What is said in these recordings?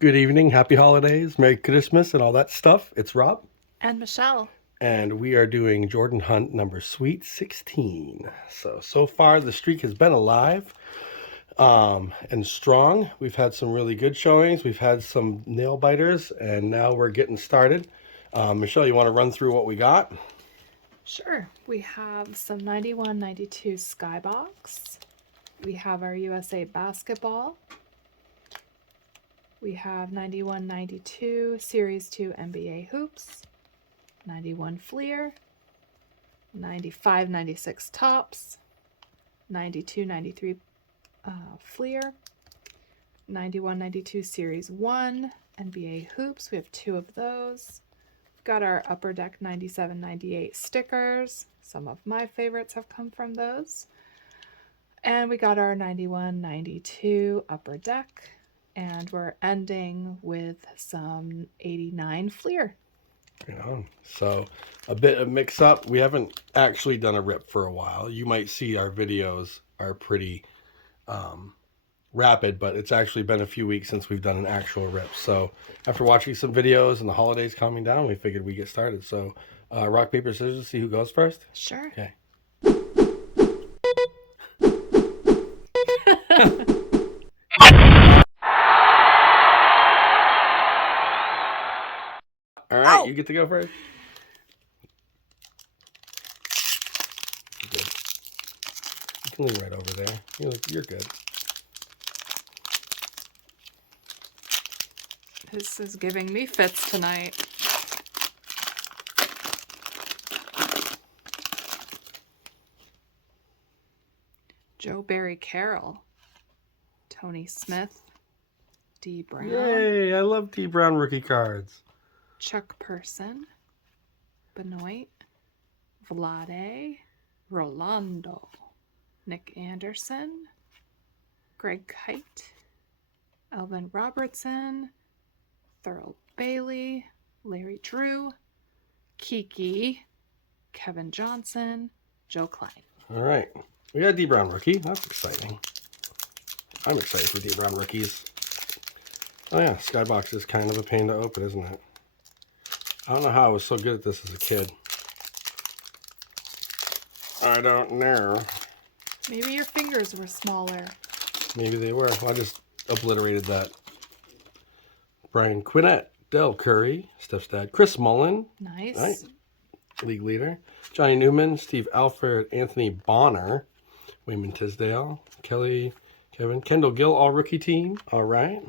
Good evening, happy holidays, Merry Christmas, and all that stuff. It's Rob, And Michelle. and we are doing Jordan Hunt number Sweet 16. So far the streak has been alive and strong. We've had some really good showings. We've had some nail biters, and now we're getting started. Michelle, you want to run through what we got? Sure. We have some 91-92 Skybox. We have our USA Basketball. We have 91-92 Series 2 NBA Hoops. 91 Fleer. 95-96 Tops. 92-93 Fleer. 91-92 Series 1 NBA Hoops. We have 2 of those. Got our Upper Deck 97-98 stickers. Some of my favorites have come from those. And we got our 91-92 Upper Deck. And we're ending with some 89 Fleer. Yeah, so a bit of mix up. We haven't actually done a rip for a while. You might see our videos are pretty rapid, but it's actually been a few weeks since we've done an actual rip. So after watching some videos and the holidays calming down, we figured we'd get started. So rock, paper, scissors, see who goes first? Sure. Okay. All right, You get to go first. Good. You can lean right over there. You're good. This is giving me fits tonight. Joe Barry Carroll. Tony Smith. D. Brown. Yay, I love D. Brown rookie cards. Chuck Person. Benoit. Vlade. Rolando. Nick Anderson. Greg Kite. Elvin Robertson. Thurl Bailey. Larry Drew. Kiki. Kevin Johnson. Joe Klein. All right. We got a D. Brown rookie. That's exciting. I'm excited for D. Brown rookies. Oh yeah, Skybox is kind of a pain to open, isn't it? I don't know how I was so good at this as a kid. I don't know. Maybe your fingers were smaller. Maybe they were. I just obliterated that. Brian Quinnett, Del Curry, Steph's dad, Chris Mullen. Nice. Right. League leader. Johnny Newman, Steve Alford, Anthony Bonner, Wayman Tisdale, Kelly, Kevin, Kendall Gill, all rookie team. All right.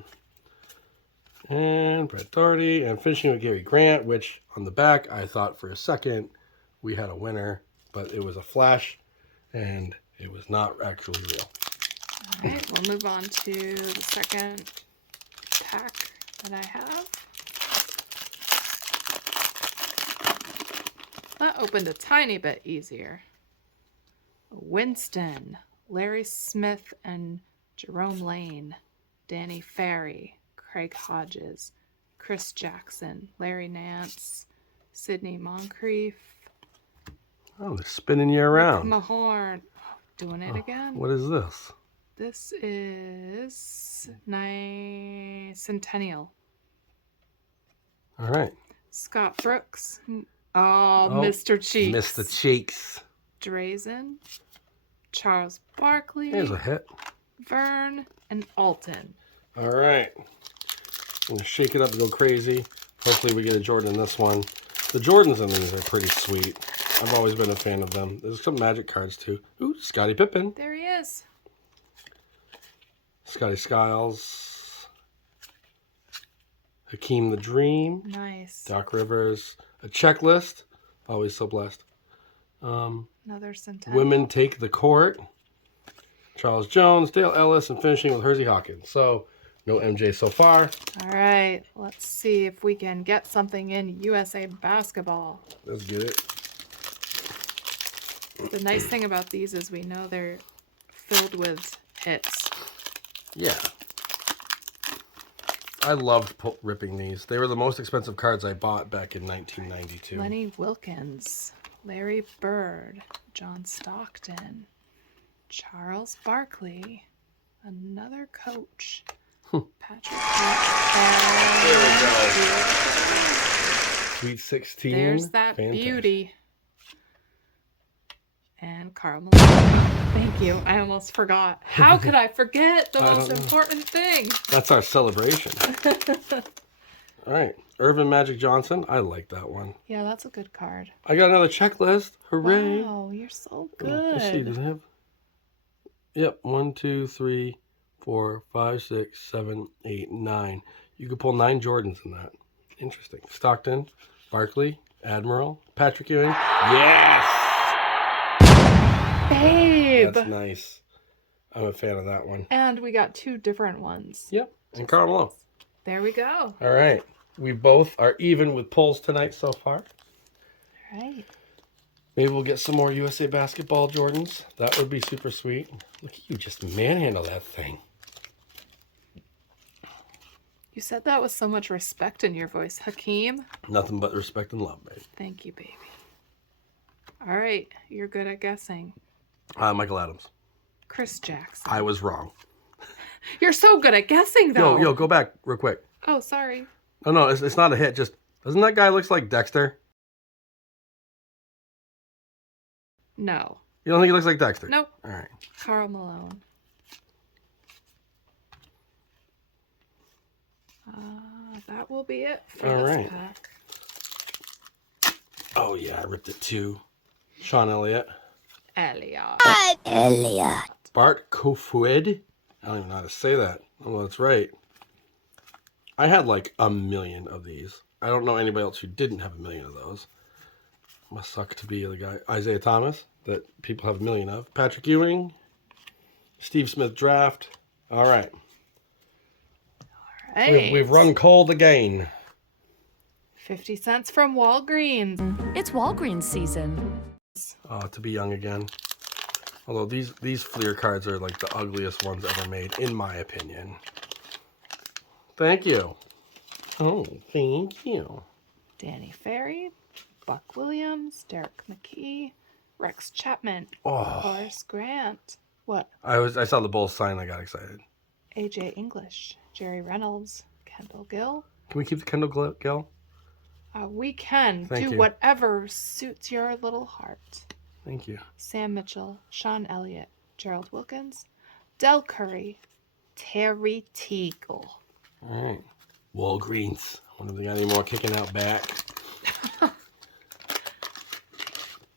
And Brett Doherty, and finishing with Gary Grant, which on the back, I thought for a second we had a winner, but it was a flash, and it was not actually real. All right, we'll move on to the second pack that I have. That opened a tiny bit easier. Winston, Larry Smith and Jerome Lane, Danny Ferry, Craig Hodges, Chris Jackson, Larry Nance, Sidney Moncrief. Oh, they're spinning you around. Mahorn. Doing it again. What is this? This is Centennial. All right. Scott Brooks. Oh, Mr. Cheeks. Mr. Cheeks. Drazen. Charles Barkley. There's a hit. Vern and Alton. All right. I'm going to shake it up and go crazy. Hopefully we get a Jordan in this one. The Jordans in these are pretty sweet. I've always been a fan of them. There's some Magic cards too. Ooh, Scottie Pippen. There he is. Scotty Skiles. Hakeem the Dream. Nice. Doc Rivers. A checklist. Always so blessed. Another Centennial. Women Take the Court. Charles Jones, Dale Ellis, and finishing with Hersey Hawkins. So, no MJ so far. All right. Let's see if we can get something in USA Basketball. Let's get it. The nice thing about these is we know they're filled with hits. Yeah. I loved ripping these. They were the most expensive cards I bought back in 1992. Lenny Wilkins, Larry Bird, John Stockton, Charles Barkley, another coach, Patrick. There we go. Sweet 16. There's that Fantastic. beauty. And Carl Malone. Thank you. I almost forgot. How could I forget the most important thing? That's our celebration. All right. Irvin Magic Johnson. I like that one. Yeah, that's a good card. I got another checklist. Hooray. Wow, you're so Let's see. Does it good. have? Yep. 1, 2, 3, 4, 5, 6, 7, 8, 9. You could pull 9 Jordans in that. Interesting. Stockton, Barkley, Admiral, Patrick Ewing. Yes! Babe! That's nice. I'm a fan of that one. And we got 2 different ones. Yep. And Carl Malone. There we go. All right. We both are even with pulls tonight so far. All right. Maybe we'll get some more USA Basketball Jordans. That would be super sweet. Look at you just manhandle that thing. You said that with so much respect in your voice, Hakeem. Nothing but respect and love, babe. Thank you, baby. All right. You're good at guessing. Michael Adams. Chris Jackson. I was wrong. You're so good at guessing, though. Yo, go back real quick. Oh, sorry. Oh, no, it's not a hit. Just, doesn't that guy looks like Dexter? No. You don't think he looks like Dexter? Nope. All right. Carl Malone. That will be it for All this right. pack. Oh, yeah, I ripped it too. Sean Elliott. Elliot. Bart Kofued. I don't even know how to say that. Oh, that's right. I had like a million of these. I don't know anybody else who didn't have a million of those. Must suck to be the guy. Isaiah Thomas, that people have a million of. Patrick Ewing. Steve Smith draft. All right. All right. We've run cold again. 50 cents from Walgreens. It's Walgreens season. To be young again. Although these Fleer cards are like the ugliest ones ever made, in my opinion. Thank you. Oh, thank you. Danny Ferry, Buck Williams, Derek McKee, Rex Chapman, Oh, Horace Grant. What? I saw the Bulls sign. I got excited. AJ English, Jerry Reynolds, Kendall Gill. Can we keep the Kendall Gill? We can Thank do you. whatever suits your little heart. Thank you. Sam Mitchell, Sean Elliott, Gerald Wilkins, Del Curry, Terry Teagle. All right. Walgreens. I wonder if they got any more kicking out back.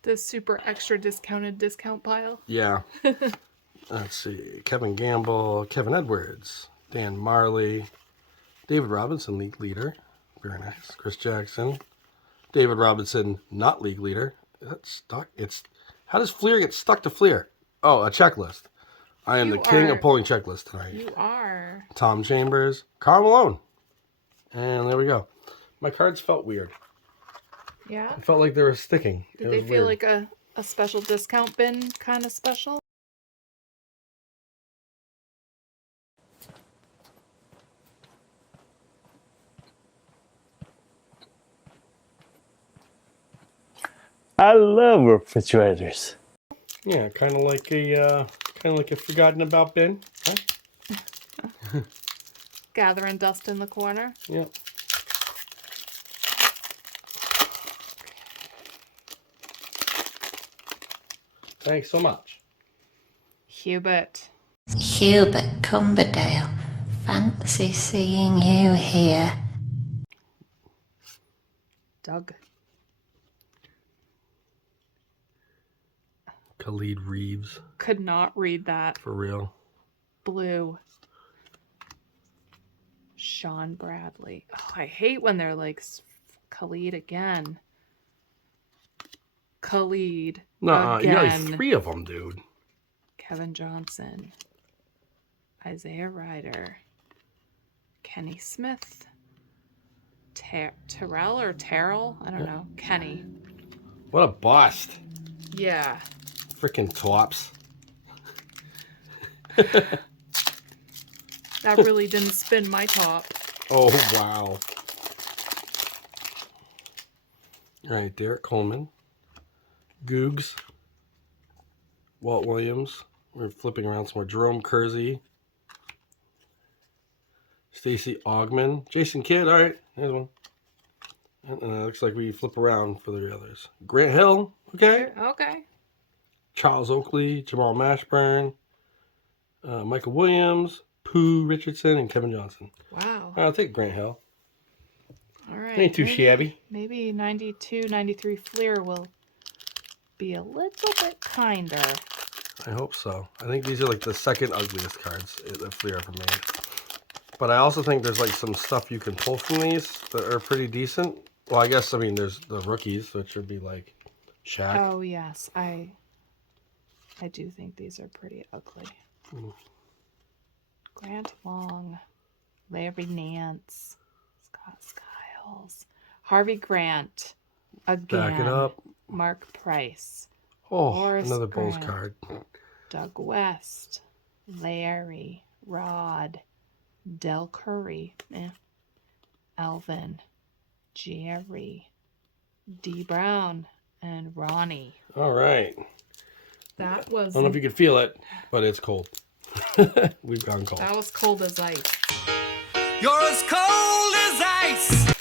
The super extra discounted discount pile. Yeah. Let's see. Kevin Gamble, Kevin Edwards, Dan Marley, David Robinson, league leader. Very nice. Chris Jackson. David Robinson, not league leader. Is that stuck? How does Fleer get stuck to Fleer? Oh, a checklist. I am the king of pulling checklists tonight. You are. Tom Chambers, Carl Malone. And there we go. My cards felt weird. Yeah. It felt like they were sticking. Did they feel like a special discount bin kind of special? I love refrigerators. Yeah, kind of like a forgotten about bin. Huh? Gathering dust in the corner. Yep. Thanks so much. Hubert. Hubert Cumberdale, fancy seeing you here. Doug. Khalid Reeves. Could not read that. For real. Blue. Sean Bradley. Oh, I hate when they're like Khalid again. Khalid. No, you got again. like 3 of them, dude. Kevin Johnson. Isaiah Ryder. Kenny Smith. Terrell or Terrell? I don't know. Kenny. What a bust. Yeah. Freaking tops. That really didn't spin my top. Oh, wow. All right, Derek Coleman. Googs. Walt Williams. We're flipping around some more. Jerome Kersey. Stacy Ogman. Jason Kidd. All right. Here's one. And it looks like we flip around for the others. Grant Hill. Okay. Okay. Charles Oakley. Jamal Mashburn. Michael Williams. Pooh Richardson. And Kevin Johnson. Wow. I'll take Grant Hill. All right. Ain't too shabby. Maybe 92, 93 Fleer will be a little bit kinder. I hope so. I think these are like the second ugliest cards that Fleer ever made. But I also think there's like some stuff you can pull from these that are pretty decent. Well, I guess, I mean, there's the rookies, which would be like Shaq. Oh, yes. I do think these are pretty ugly. Grant Long, Larry Nance, Scott Skiles, Harvey Grant, again. Back it up. Mark Price, Oh, Horace another Bulls Grant. card. Doug West, Larry, Rod, Del Curry, Alvin, Jerry, D. Brown, and Ronnie. All right. That I was don't know if you can feel it, but it's cold. We've gone cold. that was cold as ice. You're as cold as ice.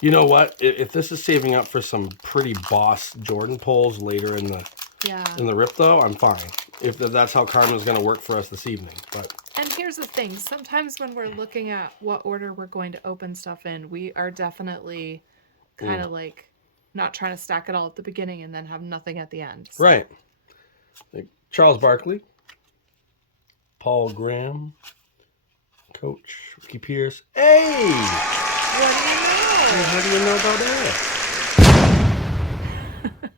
You know what? If this is saving up for some pretty boss Jordan pulls later in the rip, though, I'm fine. If that's how Karma's going to work for us this evening. But And here's the thing. Sometimes when we're looking at what order we're going to open stuff in, we are definitely kind of like not trying to stack it all at the beginning and then have nothing at the end. So. right, like Charles Barkley, Paul Graham, Coach Ricky Pierce. Hey, how do you know about that?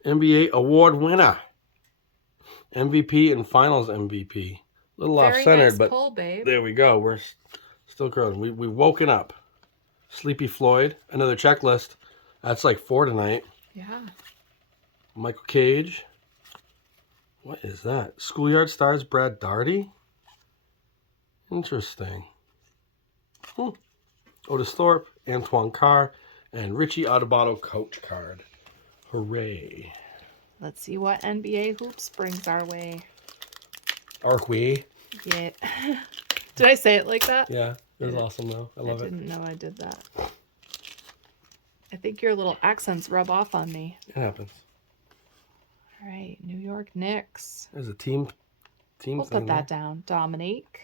NBA award winner, MVP and Finals MVP. A little Very off-centered, nice but pull, babe. there we go. We're still curling. We've woken up. Sleepy Floyd, another checklist. That's like 4 tonight. Yeah. Michael Cage. What is that? Schoolyard Stars Brad Daugherty? Interesting. Otis Thorpe, Antoine Carr, and Richie Adubato Coach card. Hooray. Let's see what NBA hoops brings our way. Arkway. Yeah. Did I say it like that? Yeah, it was awesome though. I love I it. didn't know I did that. I think your little accents rub off on me. It happens. All right, New York Knicks. There's a team We'll thing put that down. Dominique.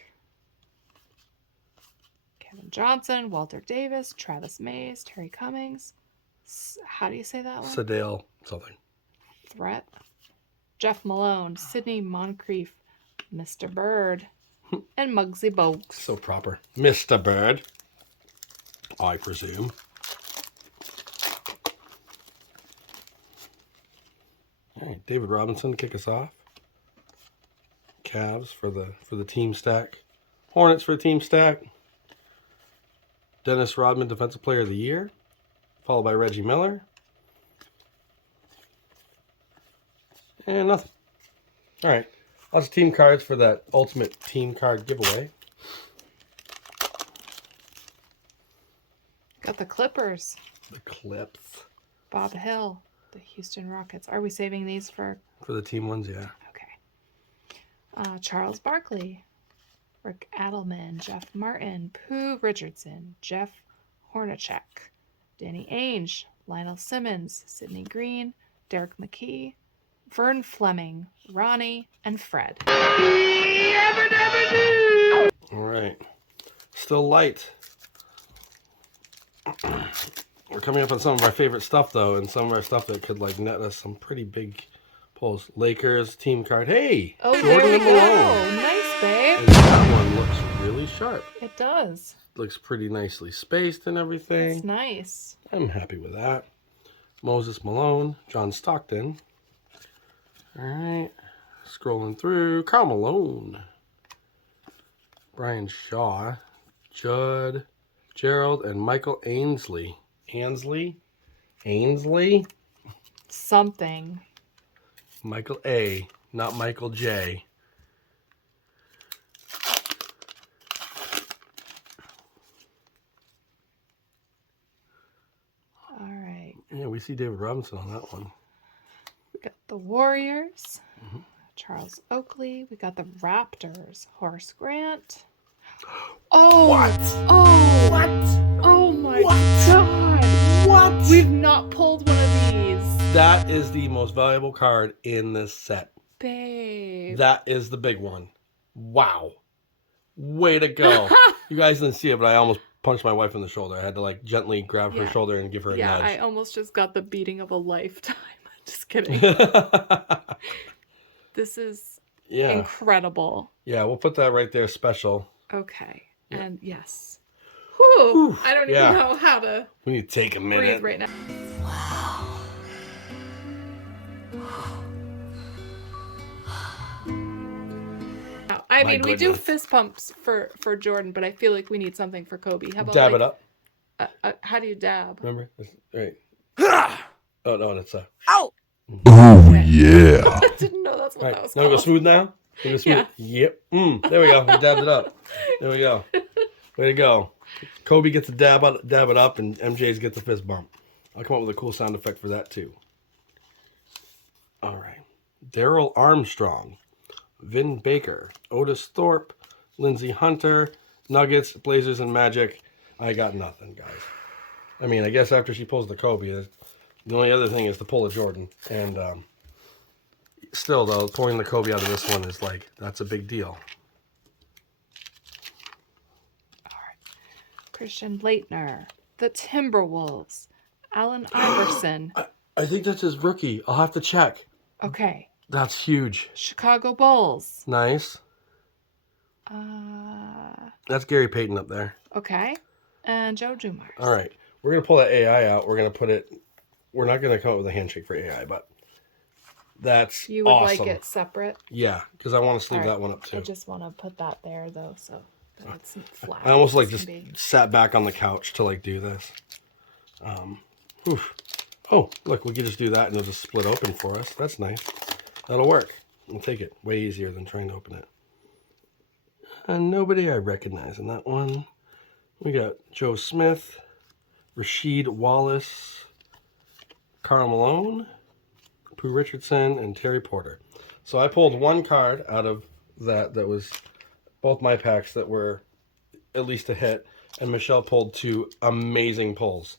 Kevin Johnson, Walter Davis, Travis Mays, Terry Cummings. How do you say that one? Sedale something. Threat. Jeff Malone, Sidney Moncrief, Mr. Bird, and Muggsy Bogues. So proper. Mr. Bird, I presume. All right, David Robinson to kick us off. Cavs for the team stack. Hornets for the team stack. Dennis Rodman, Defensive Player of the Year, followed by Reggie Miller. And nothing. All right. Lots of team cards for that ultimate team card giveaway. Got the Clippers. The Clips. Bob Hill, the Houston Rockets. Are we saving these for... For the team ones, yeah. Okay. Charles Barkley, Rick Adelman, Jeff Martin, Pooh Richardson, Jeff Hornacek, Danny Ainge, Lionel Simmons, Sidney Green, Derek McKee, Vern Fleming, Ronnie, and Fred. All right. Still light. We're coming up on some of our favorite stuff, though, and some of our stuff that could like net us some pretty big pulls. Lakers team card. Hey! Oh, Jordan there we and go. Malone. Nice, babe. And that one looks really sharp. It does. Looks pretty nicely spaced and everything. It's nice. I'm happy with that. Moses Malone, John Stockton. All right. Scrolling through. Karl Malone. Brian Shaw. Judd. Gerald and Michael Ainsley. Ainsley? Something. Michael A, not Michael J. All right. Yeah, we see David Robinson on that one. We got the Warriors. Charles Oakley. We got the Raptors. Horace Grant. Oh. What? Oh. What? Oh my What? god. What? We've not pulled one of these. That is the most valuable card in this set. Babe. That is the big one. Wow. Way to go. You guys didn't see it, but I almost punched my wife in the shoulder. I had to like gently grab her Yeah. shoulder and give her a Yeah, nudge. I almost just got the beating of a lifetime. Just kidding. This is Yeah. incredible. Yeah, we'll put that right there special. Okay. Yeah. And yes. Whew. Whew, I don't yeah. even know how to We need to take a minute. breathe right now. I My mean, we do goodness. fist pumps for Jordan, but I feel like we need something for Kobe. How about Dab like, it up. How do you dab? Remember? Right. Oh, no, it's Ow! I didn't know that's what Right. that was Now we go called. smooth now? We go smooth? Yeah. Yep. There we go. We dabbed it up. There we go. Way to go. Kobe gets to dab it up, and MJ's gets a fist bump. I'll come up with a cool sound effect for that, too. All right. Daryl Armstrong, Vin Baker, Otis Thorpe, Lindsey Hunter, Nuggets, Blazers, and Magic. I got nothing, guys. I mean, I guess after she pulls the Kobe, the only other thing is to pull a Jordan. And still, though, pulling the Kobe out of this one is like, that's a big deal. Christian Leitner, the Timberwolves, Allen Iverson. I think that's his rookie. I'll have to check. Okay. That's huge. Chicago Bulls. Nice. That's Gary Payton up there. Okay. And Joe Dumars. All right. We're going to pull that AI out. We're going to put it... We're not going to come up with a handshake for AI, but that's You would awesome. like it separate? Yeah, because I want to sleeve All right. that one up too. I just want to put that there, though, so that it's flat. I almost like This just can be- sat back on the couch to like do this. Whew. Oh, look, we could just do that and it'll just split open for us. That's nice. That'll work. I'll take it. Way easier than trying to open it. And nobody I recognize in that one. We got Joe Smith, Rasheed Wallace, Karl Malone, Pooh Richardson, and Terry Porter. So I pulled one card out of that was both my packs that were at least a hit, and Michelle pulled two amazing pulls.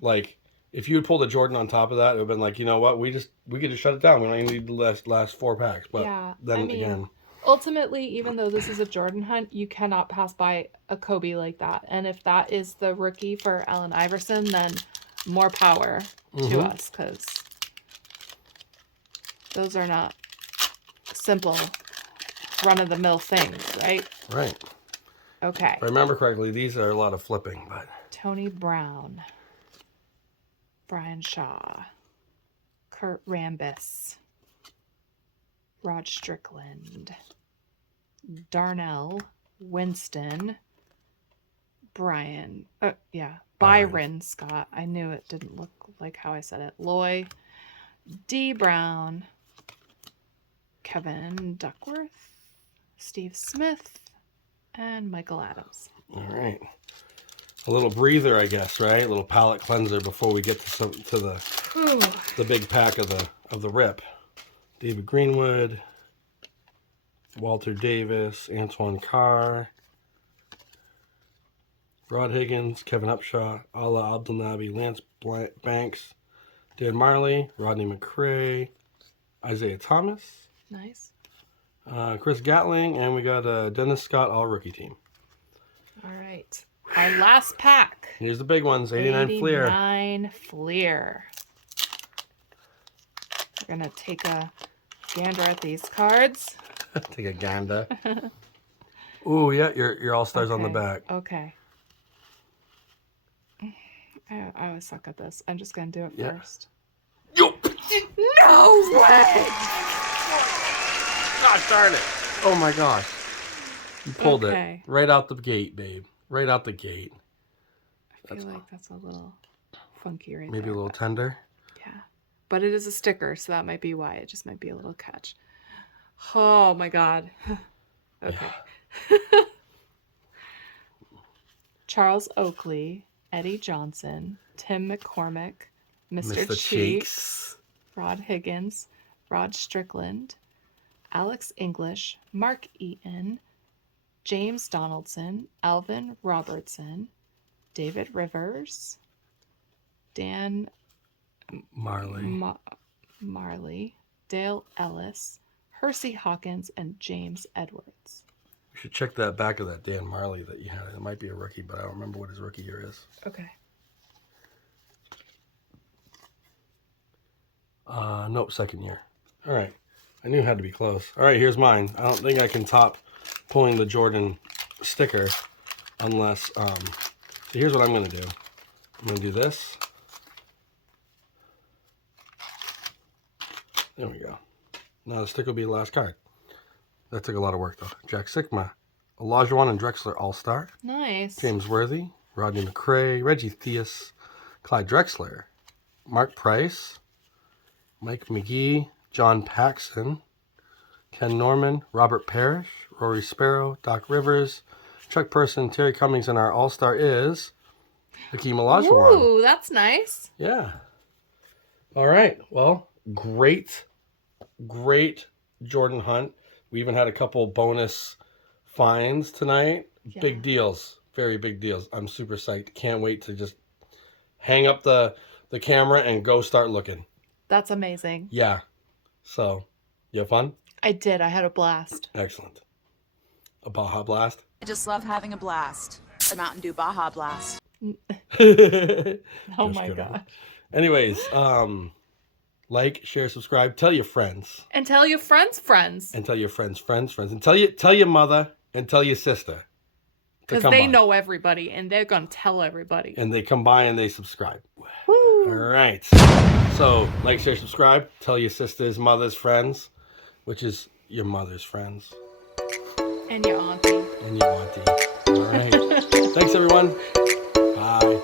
Like, if you had pulled a Jordan on top of that, it would have been like, you know what, we could just shut it down. We don't even need the last four packs. But Yeah, then I mean, again, ultimately, even though this is a Jordan hunt, you cannot pass by a Kobe like that. And if that is the rookie for Allen Iverson, then more power to us, because those are not simple run-of-the-mill things, right? right. Okay. If I remember correctly, these are a lot of flipping, but Tony Brown, Brian Shaw, Kurt Rambis, Rod Strickland, Darnell Winston, Byron Scott. I knew it didn't look like how I said it. Loy, D. Brown, Kevin Duckworth, Steve Smith, and Michael Adams. all right. A little breather, I guess, right? A little palate cleanser before we get to the big pack of the rip. David Greenwood, Walter Davis, Antoine Carr, Rod Higgins, Kevin Upshaw, Ala Abdelnaby, Lance Banks, Dan Marley, Rodney McCray, Isaiah Thomas, Nice. Chris Gatling, and we got Dennis Scott, all rookie team. All right. Our last pack. Here's the big ones, 89 Fleer. 89 Fleer. We're going to take a gander at these cards. Take a gander. Ooh, yeah, your all-stars on the back. Okay. I always suck at this. I'm just going to do it Yeah. first. Yo! No way! Gosh darn it. Oh my gosh. You pulled Okay. it right out the gate, babe. Right out the gate. I feel like that's a little funky right Maybe there. a little but- tender. Yeah. But it is a sticker, so that might be why. It just might be a little catch. Oh my god. Okay. Charles Oakley, Eddie Johnson, Tim McCormick, Mr. Cheeks, Rod James Donaldson, Alvin Robertson, David Rivers, Dan Marley. Marley, Dale Ellis, Hersey Hawkins, and James Edwards. You should check that back of that Dan Marley that you had. It might be a rookie, but I don't remember what his rookie year is. Okay. Nope, second year. All right. I knew it had to be close. All right, here's mine. I don't think I can top pulling the Jordan sticker unless, so here's what I'm going to do. I'm going to do this. There we go. Now the sticker will be the last card. That took a lot of work though. Jack Sikma, Olajuwon and Drexler All-Star. Nice. James Worthy, Rodney McRae, Reggie Theus, Clyde Drexler, Mark Price, Mike McGee, John Paxson, Ken Norman, Robert Parrish, Rory Sparrow, Doc Rivers, Chuck Person, Terry Cummings, and our All-Star is Hakeem Olajuwon. Ooh, that's nice. Yeah. All right. Well, great Jordan hunt. We even had a couple bonus finds tonight. Yeah. Big deals. Very big deals. I'm super psyched. Can't wait to just hang up the camera and go start looking. That's amazing. Yeah. So, you have fun? I did. I had a blast. Excellent. A Baja Blast? I just love having a blast. A Mountain Dew Baja Blast. Oh Just my kidding. God. Anyways, like, share, subscribe, tell your friends. And tell your friends' friends. And tell your friends, and tell your mother and tell your sister. Because they know everybody and they're going to tell everybody. And they come by and they subscribe. Woo. All right. So, like, share, subscribe, tell your sisters, mothers, friends, which is your mother's friends. And your auntie. And your auntie. All right. Thanks, everyone. Bye.